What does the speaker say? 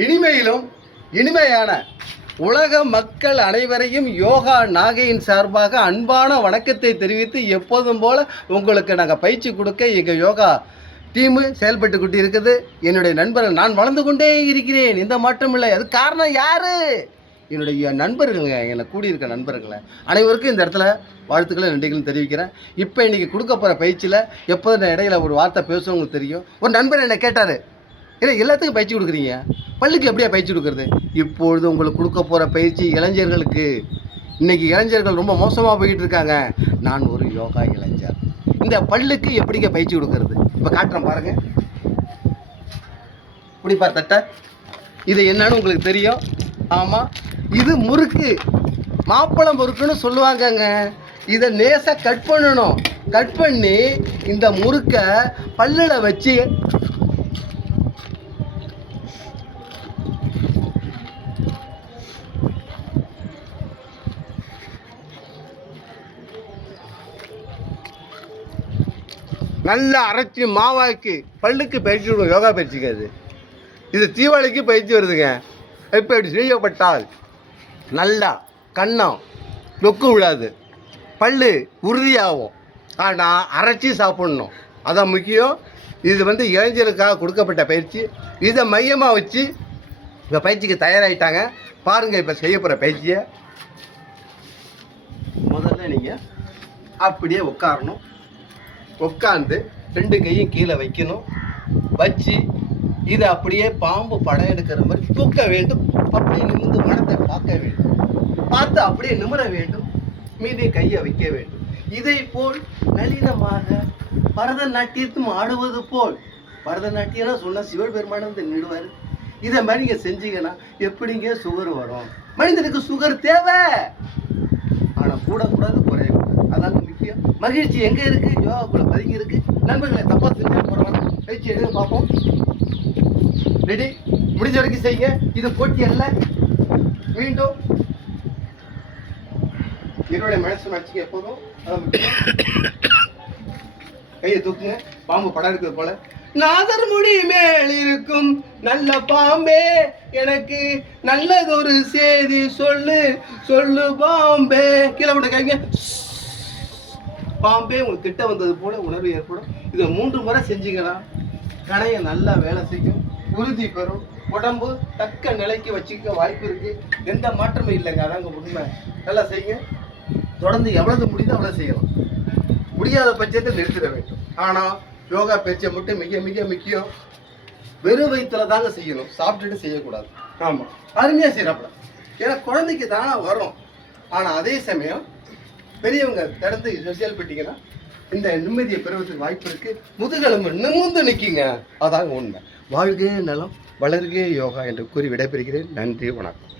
இனிமையிலும் இனிமையான உலக மக்கள் அனைவரையும் யோகா நாகையின் சார்பாக அன்பான வணக்கத்தை தெரிவித்து எப்போதும் போல உங்களுக்கு நாங்கள் பயிற்சி கொடுக்க எங்கள் யோகா டீமு செயல்பட்டு கொண்டு இருக்குது. என்னுடைய நண்பர்கள், நான் வளர்ந்து கொண்டே இருக்கிறேன், எந்த மாற்றம் இல்லை. அது காரணம் யார்? என்னுடைய நண்பர்களுங்க, என்னை கூடியிருக்க நண்பர்களை அனைவருக்கும் இந்த இடத்துல வாழ்த்துக்களை நன்றிகளும் தெரிவிக்கிறேன். இப்போ இன்றைக்கி கொடுக்க போகிற பயிற்சியில் எப்போதும் நான் இடையில ஒரு வார்த்தை பேசுவவங்களுக்கு தெரியும். ஒரு நண்பர் என்னை கேட்டார், இல்லை எல்லாத்துக்கும் பயிற்சி கொடுக்குறீங்க, பள்ளிக்கு எப்படியா பயிற்சி கொடுக்குறது? இப்பொழுது உங்களுக்கு கொடுக்க போகிற பயிற்சி இளைஞர்களுக்கு. இன்றைக்கி இளைஞர்கள் ரொம்ப மோசமாக போய்கிட்டு இருக்காங்க. நான் ஒரு யோகா இளைஞர். இந்த பல்லுக்கு எப்படிங்க பயிற்சி கொடுக்கறது? இப்போ காட்டுறேன் பாருங்கள். இப்படிப்பா தட்டை, இது என்னன்னு உங்களுக்கு தெரியும். ஆமாம், இது முறுக்கு, மாப்பழம் முறுக்குன்னு சொல்லுவாங்கங்க. இதை லேசாக கட் பண்ணணும். கட் பண்ணி இந்த முறுக்கை பல்லில் வச்சு நல்லா அரைச்சி மாவாக்கி பல்லுக்கு பயிற்சி விடுவோம். யோகா பயிற்சிங்க இது தீபாவளிக்கு பயிற்சி வருதுங்க. இப்போ இப்படி செய்யப்பட்டால் நல்லா கன்னம் லொக்கு விடாது, பல் உறுதியாகும். ஆனால் அரைச்சி சாப்பிட்ணும், அதான் முக்கியம். இது இளைஞருக்காக கொடுக்கப்பட்ட பயிற்சி. இதை மையமாக வச்சு இப்போ பயிற்சிக்கு தயாராகிட்டாங்க. பாருங்கள், இப்போ செய்ய போகிற பயிற்சியை. முதல்ல நீங்கள் அப்படியே உட்காரணும். உட்காந்து 2 கையும் கீழே வைக்கணும். வச்சு இதை அப்படியே பாம்பு படம் எடுக்கிற மாதிரி தூக்க வேண்டும். அப்படியே நிமிர்ந்து மனத்தை பார்க்க வேண்டும். பார்த்து அப்படியே நிமிர வேண்டும். மீதி கையை வைக்க வேண்டும். இதை போல் நளினமாக பரதநாட்டியத்தும் ஆடுவது போல், பரதநாட்டியம் சொன்னால் சிவபெருமானம் நிடுவார். இதை மாதிரி நீங்கள் செஞ்சீங்கன்னா எப்படிங்க சுகர் வரும்? மனிதனுக்கு சுகர் தேவை, ஆனால் கூடக்கூடாது, குறையக்கூடாது. அதாங்க முக்கியம். மகிழ்ச்சி எங்கே இருக்குது? யோகாக்குள்ள பதுங்கி இருக்கு. நண்பர்களை தப்பா செஞ்சு போடுவாங்க. பயிற்சி எடுங்க பார்ப்போம். ரெடி? முடிஞ்ச வரைக்கும் செய்யுங்க. இது போட்டி அல்ல. மீண்டும் என்னுடைய மனசு வச்சுக்க. எப்போதும் கையை தூக்குங்க. பாம்பு படம் இருக்கிறது போல. நாதர் முடி மேல் இருக்கும் நல்ல பாம்பே, எனக்கு நல்லதொரு செய்தி சொல்லு சொல்லு பாம்பே. கீழே போட்ட கைங்க. பாம்பே உங்களுக்கு திட்ட வந்தது போல உணர்வு ஏற்படும். இதை 3 முறை செஞ்சீங்கன்னா கணையை நல்லா வேலை செய்யும், உறுதி பெறும், உடம்பு தக்க நிலைக்கு வச்சுக்க வாய்ப்பு இருக்கு. எந்த மாற்றமும் இல்லைங்க. அதாங்க உண்மை. நல்லா செய்யுங்க. தொடர்ந்து எவ்வளவு முடியுதோ அவ்வளோ செய்யலாம். முடியாத பட்சத்தில் நிறுத்திட வேண்டும். ஆனால் யோகா பயிற்சியை மட்டும் மிக மிக முக்கியம். வெறும் வயிற்றுல தாங்க செய்யணும், சாப்பிட்டுட்டு செய்யக்கூடாது. ஆமாம், அருமையாக செய்யறப்பட. ஏன்னா குழந்தைக்கு தானே வரும். ஆனால் அதே சமயம் பெரியவங்க திறந்து செயல்பட்டீங்கன்னா இந்த நிம்மதியை பெறுவதற்கு வாய்ப்பு இருக்கு. முதுகெலும்பு நிமிர்ந்து நிற்கிங்க. அதாங்க உண்மை. வாழ்க நலம், வளர்க யோகா என்று கூறி விடைபெறுகிறேன். நன்றி, வணக்கம்.